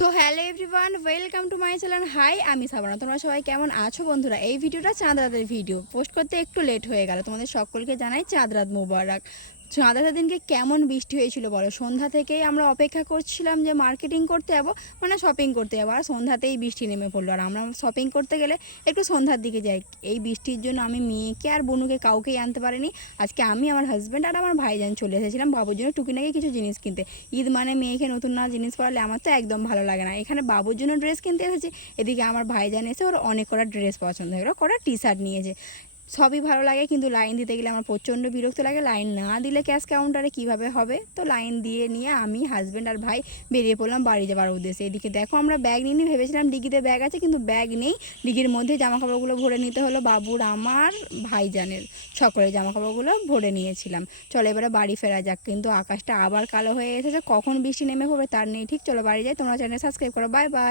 তো hello everyone, welcome to my channel. Hi, আমি সাবানা। তোমরা সবাই কেমন আছো বন্ধুরা? এই ভিডিওটা চাঁদ রাতের ভিডিও, পোস্ট করতে একটু লেট হয়ে গেল। তোমাদের সকলকে জানাই চাঁদ রাত মোবারক। চাঁদ রাতের দিনকে কেমন বৃষ্টি হয়েছিল বলো। সন্ধ্যা থেকেই আমরা অপেক্ষা করছিলাম যে মার্কেটিং করতে যাবো, মানে শপিং করতে যাবো, আর সন্ধ্যাতেই বৃষ্টি নেমে পড়লো। আর আমরা শপিং করতে গেলে একটু সন্ধ্যার দিকে যাই। এই বৃষ্টির জন্য আমি মেয়েকে আর বোনুকে কাউকেই আনতে পারিনি। আজকে আমি, আমার হাজব্যান্ড আর আমার ভাইজান চলে এসেছিলাম বাবুর জন্য টুকিনাকি কিছু জিনিস কিনতে। ঈদ মানে মেয়েকে নতুন না জিনিস পরালে আমার তো একদম ভালো লাগে না। এখানে বাবুর জন্য ড্রেস কিনতে এসেছি, এদিকে আমার ভাইজান এসে ওর অনেক কটা ড্রেস পছন্দ হয়ে গেলো, কটা টি শার্ট নিয়েছে। সবই ভালো লাগে, কিন্তু লাইন দিতে গেলে আমার প্রচণ্ড বিরক্ত লাগে। লাইন না দিলে ক্যাশ কাউন্টারে কিভাবে হবে? তো লাইন দিয়ে নিয়ে আমি, হাজব্যান্ড আর ভাই বেরিয়ে পড়লাম বাড়ি যাওয়ার উদ্দেশ্যে। এদিকে দেখো, আমরা ব্যাগ নিয়ে ভেবেছিলাম ডিগিতে ব্যাগ আছে, কিন্তু ব্যাগ নেই। ডিগির মধ্যে জামাকাপড়গুলো ভরে নিতে হলো। বাবুর, আমার, ভাইজানের সকলের জামাকাপড়গুলো ভরে নিয়েছিলাম। চলো এবারে বাড়ি ফেরা যাক। কিন্তু আকাশটা আবার কালো হয়ে এসেছে, কখন বৃষ্টি নেমে পড়বে তার নেই ঠিক। চলো বাড়ি যাই। তোমরা চ্যানেল সাবস্ক্রাইব করো। Bye bye.